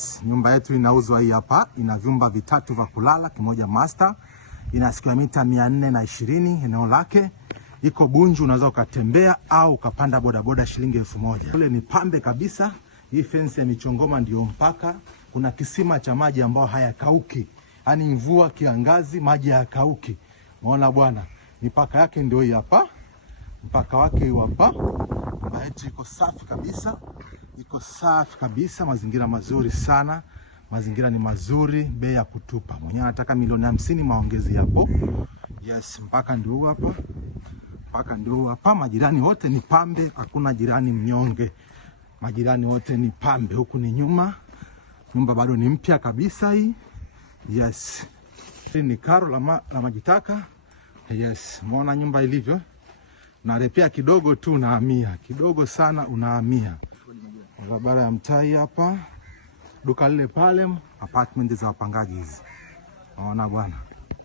Yes, nyumba yetu inauzwa hii hapa. Ina vyumba vitatu vya kulala, kimoja master. Ina square mita 420 eneo lake. Iko Bunju, unaweza ukatembea au ukapanda bodaboda shilingi 1000. Kule ni pambe kabisa. Hii fence ya michongoma ndio mpaka. Kuna kisima cha maji ambao hayakauki. Yaani mvua, kiangazi, maji hayakauki. Unaona bwana? Mipaka yake ndio hii hapa. Mpaka wake huu hapa. Nyumba yetu iko safi kabisa. Iko safi kabisa, mazingira mazuri sana. Mazingira ni mazuri, bei ya kutupa. Mwenyewe anataka milioni 50, maongezi hapo. Yes, mpaka ndio hapa. Mpaka ndio hapa. Majirani wote ni pambe, hakuna jirani mnyonge. Majirani wote ni pambe. Huku ni nyuma. Nyumba bado ni mpya kabisa hii. Yes. Hii ni karo la majitaka. Yes, muona nyumba ilivyo. Na repea kidogo tu unahamia. Kidogo sana unahamia. Barabara ya mtai hapa. Duka lile pale, apartment za wapangaji hizi. Unaona bwana.